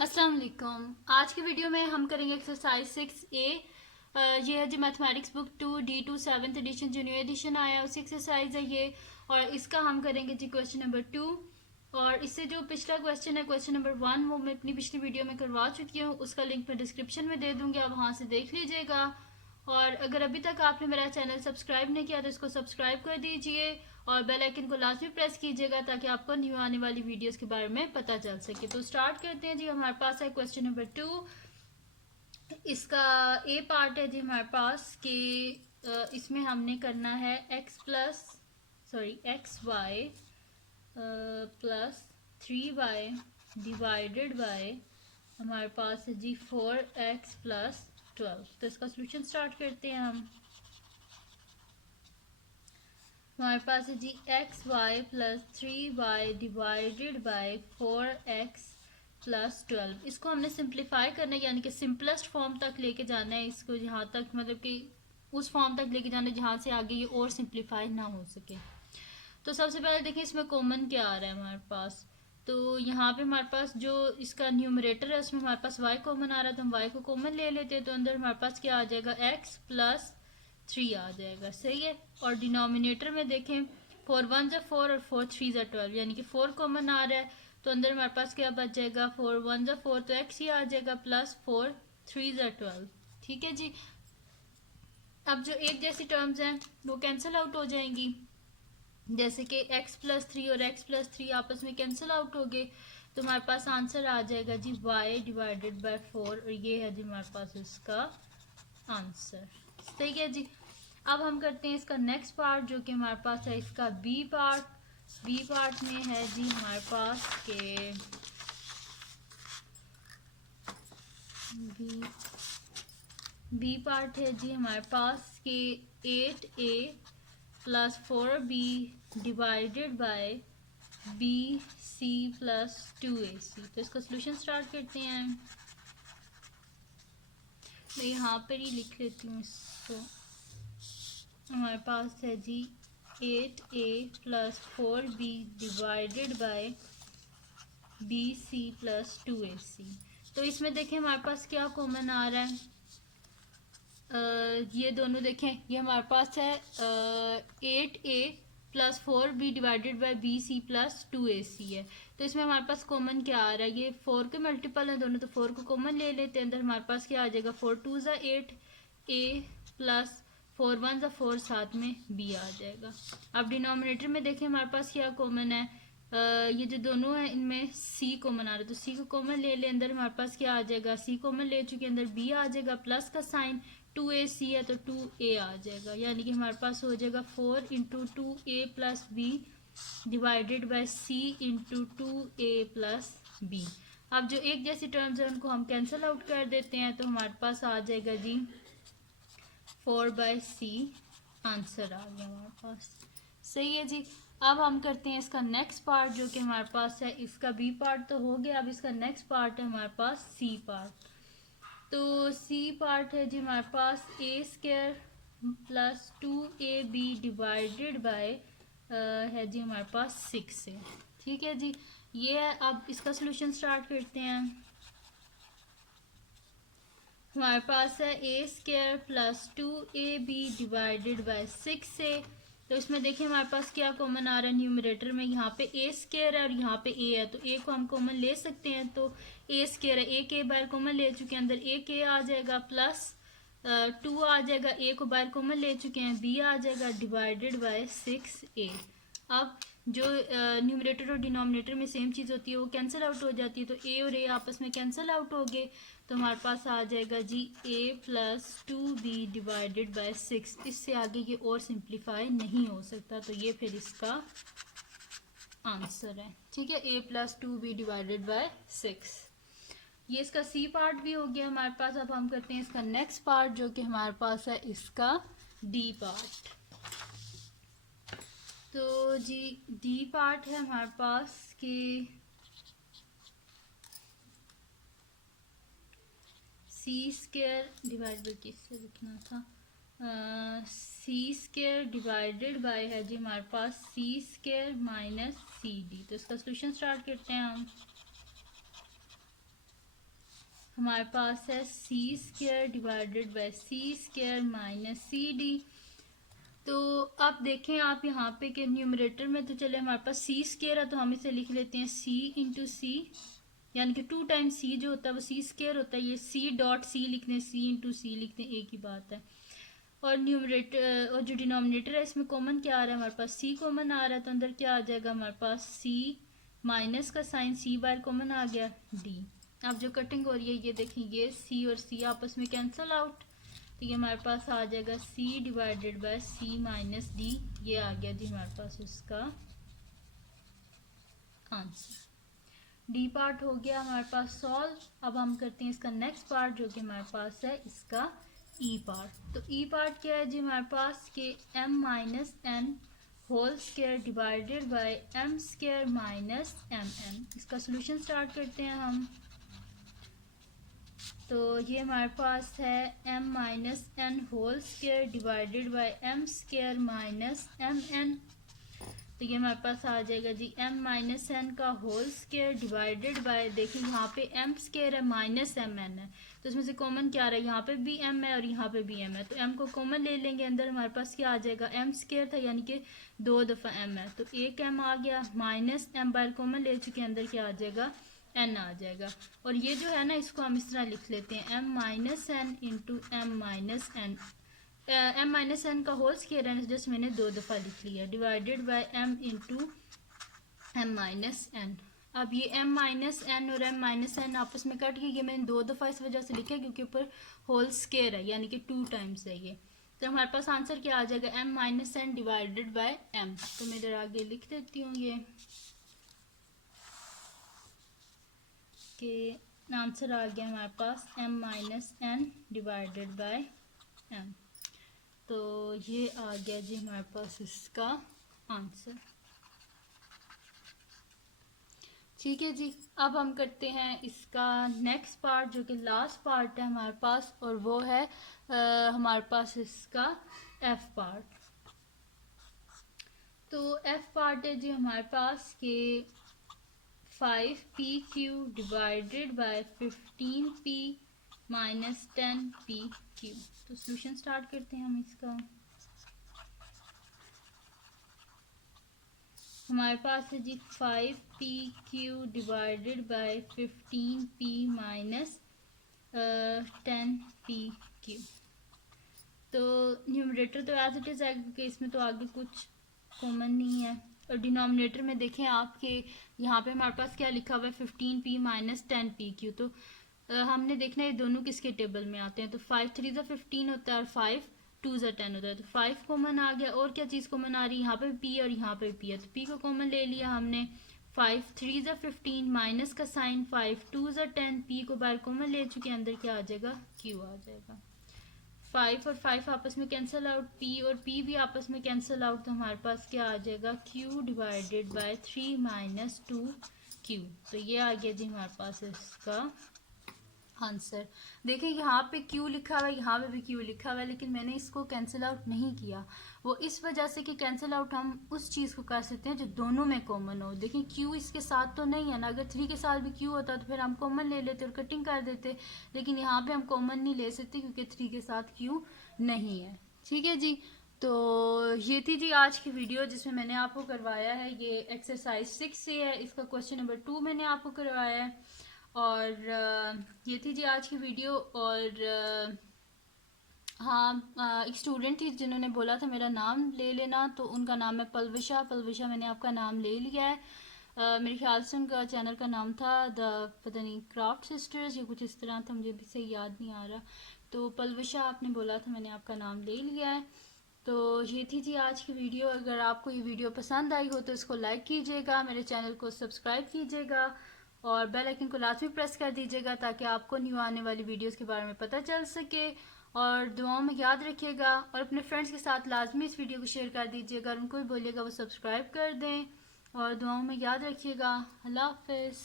अस्सलाम वालेकुम। आज की वीडियो में हम करेंगे एक्सरसाइज 6A। ये है जी mathematics book 2D2 7th edition जो न्यू एडिशन आया उसी एक्सरसाइज है ये। और इसका हम करेंगे जी क्वेश्चन नंबर 2। और इससे जो पिछला क्वेश्चन है क्वेश्चन नंबर 1 वो मैं अपनी पिछली वीडियो में करवा चुकी हूँ, उसका लिंक मैं डिस्क्रिप्शन में दे दूँगी, आप वहाँ से देख लीजिएगा। और अगर अभी तक आपने मेरा चैनल सब्सक्राइब नहीं किया तो इसको सब्सक्राइब कर दीजिए और बेल आइकन को लाजमी प्रेस कीजिएगा ताकि आपको न्यू आने वाली वीडियोस के बारे में पता चल सके। तो स्टार्ट करते हैं जी। हमारे पास है क्वेश्चन नंबर 2। इसका ए पार्ट है जी हमारे पास कि इसमें हमने करना है x y plus 3y divided by हमारे पास है जी 4x प्लस 12। तो इसका सोल्यूशन स्टार्ट करते हैं हम। हमारे पास है जी x y plus 3y divided by 4x plus 12। इसको हमने सिंप्लीफाई करना है, यानी कि सिंपलेस्ट फॉर्म तक लेके जाना है इसको, जहाँ तक मतलब कि उस फॉर्म तक लेके जाना है जहाँ से आगे ये और सिंप्लीफाई ना हो सके। तो सबसे पहले देखिए इसमें कॉमन क्या आ रहा है हमारे पास। तो यहाँ पे हमारे पास जो इसका न्यूमरेटर है उसमें हमारे पास y कॉमन आ रहा है, तो हम y को कॉमन ले लेते हैं। तो अंदर हमारे पास क्या आ जाएगा, x प्लस 3 आ जाएगा, सही है। और डिनोमिनेटर में देखें 4 1 ज़ा 4 और 4 3 ज़ा 12, यानी कि 4 कॉमन आ रहा है। तो अंदर हमारे पास क्या बच जाएगा, 4 1 ज़ा 4 तो x ही आ जाएगा प्लस 4 3 ज़ा 12। ठीक है जी। अब जो एक जैसी टर्म्स हैं वो कैंसिल आउट हो जाएंगी, जैसे कि x प्लस 3 और x प्लस 3 आपस में कैंसिल आउट हो गए। तो हमारे पास आंसर आ जाएगा जी y डिवाइडेड बाय 4, और ये है जी हमारे पास इसका आंसर, सही है जी। अब हम करते हैं इसका नेक्स्ट पार्ट जो कि हमारे पास है इसका बी पार्ट। बी पार्ट में है जी हमारे पास के बी पार्ट है जी हमारे पास के 8a plus 4b divided by bc plus 2ac। तो इसका सोल्यूशन स्टार्ट करते हैं। मैं यहाँ पर ही लिख लेती हूँ इसको। हमारे पास है जी 8a plus 4b divided by bc plus 2ac। तो इसमें देखें हमारे पास क्या कॉमन आ रहा है, ये दोनों देखें, ये हमारे पास है 8a plus 4b divided by bc plus 2ac है। तो इसमें हमारे पास कॉमन क्या आ रहा है, ये 4 के मल्टीपल है दोनों, तो 4 को कॉमन ले लेते हैं। अंदर हमारे पास क्या आ जाएगा, 4 2 ज़ा 8 a प्लस 4 1 ज़ा 4 साथ में b आ जाएगा। अब डिनोमिनेटर में देखें हमारे पास क्या कॉमन है, ये जो दोनों है इनमें c कॉमन आ रहा है, तो c को कॉमन ले ले। अंदर हमारे पास क्या आ जाएगा, c कॉमन ले चुके अंदर b आ जाएगा, प्लस का साइन 2ac है तो 2a आ जाएगा, यानी कि हमारे पास हो जाएगा 4 into 2a plus B divided by c into 2a plus B. अब जो एक जैसी टर्म्स है उनको हम कैंसिल आउट कर देते हैं, तो हमारे पास आ जाएगा जी 4/c। आंसर आ गया हमारे पास, सही है जी। अब हम करते हैं इसका नेक्स्ट पार्ट जो कि हमारे पास है, इसका बी पार्ट तो हो गया, अब इसका नेक्स्ट पार्ट है हमारे पास सी पार्ट। तो सी पार्ट है जी हमारे पास a square plus 2ab divided by है जी हमारे पास 6 है। ठीक है जी, ये है। अब इसका सोल्यूशन स्टार्ट करते हैं। हमारे पास है a square plus 2ab divided by 6 है। तो इसमें देखिए हमारे पास क्या कॉमन आ रहा है न्यूमरेटर में, यहाँ पे ए स्क्वायर है और यहाँ पे ए है, तो ए को हम कॉमन ले सकते हैं। तो ए स्क्वायर है, ए के बाहर कॉमन ले चुके हैं, अंदर ए के आ जाएगा प्लस 2 आ जाएगा, ए को बाहर कॉमन ले चुके हैं, बी आ जाएगा डिवाइडेड बाय 6a। अब जो न्यूमरेटर और डिनोमिनेटर में सेम चीज़ होती है वो कैंसिल आउट हो जाती है, तो ए और ए आपस में कैंसिल आउट हो गए। तो हमारे पास आ जाएगा जी a plus 2b divided by 6। इससे आगे ये और सिंप्लीफाई नहीं हो सकता, तो ये फिर इसका आंसर है। ठीक है, a plus 2b divided by 6। ये इसका सी पार्ट भी हो गया हमारे पास। अब हम करते हैं इसका नेक्स्ट पार्ट जो कि हमारे पास है इसका डी पार्ट। तो जी डी पार्ट है हमारे पास कि सी स्क्वायर डिवाइड बाई किससे लिखना था, सी स्क्वायर डिवाइडेड बाय है जी हमारे पास सी स्क्वायर माइनस सी डी। तो इसका सोल्यूशन स्टार्ट करते हैं हम। हमारे पास है c square divided by c square minus c d. तो आप देखें आप यहाँ पे कि न्यूमरेटर में तो चले हमारे पास सी स्क्वायर है, तो हम इसे लिख लेते हैं सी इंटू सी, यानी कि 2 टाइम्स सी जो होता है वो सी स्क्वायर होता है। ये सी डॉट सी लिखते हैं, सी इंटू सी लिखते हैं, एक ही बात है। और न्यूमरेटर और जो डिनोमिनेटर है इसमें कॉमन क्या आ रहा है, हमारे पास सी कॉमन आ रहा है, तो अंदर क्या आ जाएगा हमारे पास सी माइनस का साइन, सी बाहर कॉमन आ गया डी। अब जो कटिंग हो रही है ये देखें, ये सी और सी आपस में कैंसिल आउट, तो ये हमारे पास आ जाएगा C divided by C minus D. ये आ गया जी हमारे पास उसका आंसर। डी पार्ट हो गया हमारे पास सॉल्व। अब हम करते हैं इसका नेक्स्ट पार्ट जो कि हमारे पास है इसका ई पार्ट। तो ई पार्ट क्या है जी हमारे पास के M minus N whole square divided by M square minus M N. इसका सोल्यूशन स्टार्ट करते हैं हम। तो ये हमारे पास है m minus N whole square divided by M square minus M N. तो ये हमारे पास आ जाएगा जी m माइनस एन का होल स्क्वायर डिवाइडेड बाय, देखिए यहाँ पे m स्क्वायर है माइनस एम एन है, तो इसमें से कॉमन क्या आ रहा है, यहाँ पे भी m है और यहाँ पे भी m है, तो m को कॉमन ले लेंगे। अंदर हमारे पास क्या आ जाएगा, m स्क्वायर था यानी कि 2 दफ़ा m है, तो एक m आ गया माइनस m बाहर कॉमन ले चुके, अंदर क्या आ जाएगा n आ जाएगा। और ये जो है ना इसको हम इस तरह लिख लेते हैं m minus N into M minus N. M minus N का होल स्क्वायर है जस्ट मैंने 2 दफ़ा लिख लिया, divided by M into M minus N. अब ये m माइनस एन और m माइनस एन आपस में कट गई, ये मैंने 2 दफ़ा इस वजह से लिखा क्योंकि ऊपर होल स्क्वायर है यानी कि 2 टाइम्स है ये। तो हमारे पास आंसर क्या आ जाएगा, m minus N divided by m। तो मैं इधर आगे लिख देती हूँ ये कि आंसर आ गया हमारे पास m minus N divided by m। तो ये आ गया जी हमारे पास इसका आंसर। ठीक है जी, अब हम करते हैं इसका नेक्स्ट पार्ट जो कि लास्ट पार्ट है हमारे पास, और वो है हमारे पास इसका एफ पार्ट। तो एफ पार्ट है जी हमारे पास कि 5pq divided by 15p minus 10pq। तो सोल्यूशन स्टार्ट करते हैं हम इसका। हमारे पास है जी 5pq divided by 15p minus 10pq। तो न्यूमरेटर तो एज इट इज़ है क्योंकि इसमें तो आगे कुछ कॉमन नहीं है। और डिनोमिनेटर में देखें आपके यहाँ पे हमारे पास क्या लिखा हुआ है 15p माइनस 10pq। तो हमने देखना है ये दोनों किसके टेबल में आते हैं। तो 5 3 ज़ा 15 होता है और 5 2 ज़ा 10 होता है, तो 5 कॉमन आ गया। और क्या चीज़ कॉमन आ रही है, यहाँ पे p और यहाँ पे p है, तो p को कॉमन ले लिया हमने। 5 3 ज़ा 15 माइनस का साइन 5 2 ज़ा 10, p को बाहर कॉमन ले चुके, अंदर क्या आ जाएगा q आ जाएगा। 5 और 5 आपस में कैंसिल आउट, p और p भी आपस में कैंसिल आउट, तो हमारे पास क्या आ जाएगा q divided by 3 minus 2q। तो ये आ गया जी हमारे पास इसका आंसर। देखिए यहाँ पे q लिखा हुआ है, यहाँ पे भी q लिखा हुआ है, लेकिन मैंने इसको कैंसिल आउट नहीं किया। वो इस वजह से कि कैंसिल आउट हम उस चीज़ को कर सकते हैं जो दोनों में कॉमन हो। देखिए q इसके साथ तो नहीं है ना, अगर 3 के साथ भी q होता तो फिर हम कॉमन ले लेते और कटिंग कर देते, लेकिन यहाँ पे हम कॉमन नहीं ले सकते क्योंकि 3 के साथ q नहीं है। ठीक है जी, तो ये थी जी आज की वीडियो जिसमें मैंने आपको करवाया है, ये एक्सरसाइज 6 से है, इसका क्वेश्चन नंबर 2 मैंने आपको करवाया है। और ये थी जी आज की वीडियो। और हाँ, एक स्टूडेंट थी जिन्होंने बोला था मेरा नाम ले लेना, तो उनका नाम है पलविशा। पलविशा, मैंने आपका नाम ले लिया है। मेरे ख्याल से उनका चैनल का नाम था पता नहीं क्राफ्ट सिस्टर्स या कुछ इस तरह था, मुझे भी सही याद नहीं आ रहा। तो पलविशा आपने बोला था, मैंने आपका नाम ले लिया है। तो ये थी जी आज की वीडियो। अगर आपको ये वीडियो पसंद आई हो तो इसको लाइक कीजिएगा, मेरे चैनल को सब्सक्राइब कीजिएगा और बेल आइकन को लाजमी प्रेस कर दीजिएगा ताकि आपको न्यू आने वाली वीडियोस के बारे में पता चल सके। और दुआओं में याद रखिएगा और अपने फ्रेंड्स के साथ लाजमी इस वीडियो को शेयर कर दीजिएगा और उनको भी बोलिएगा वो सब्सक्राइब कर दें। और दुआओं में याद रखिएगा। अल्लाह हाफ़िज़।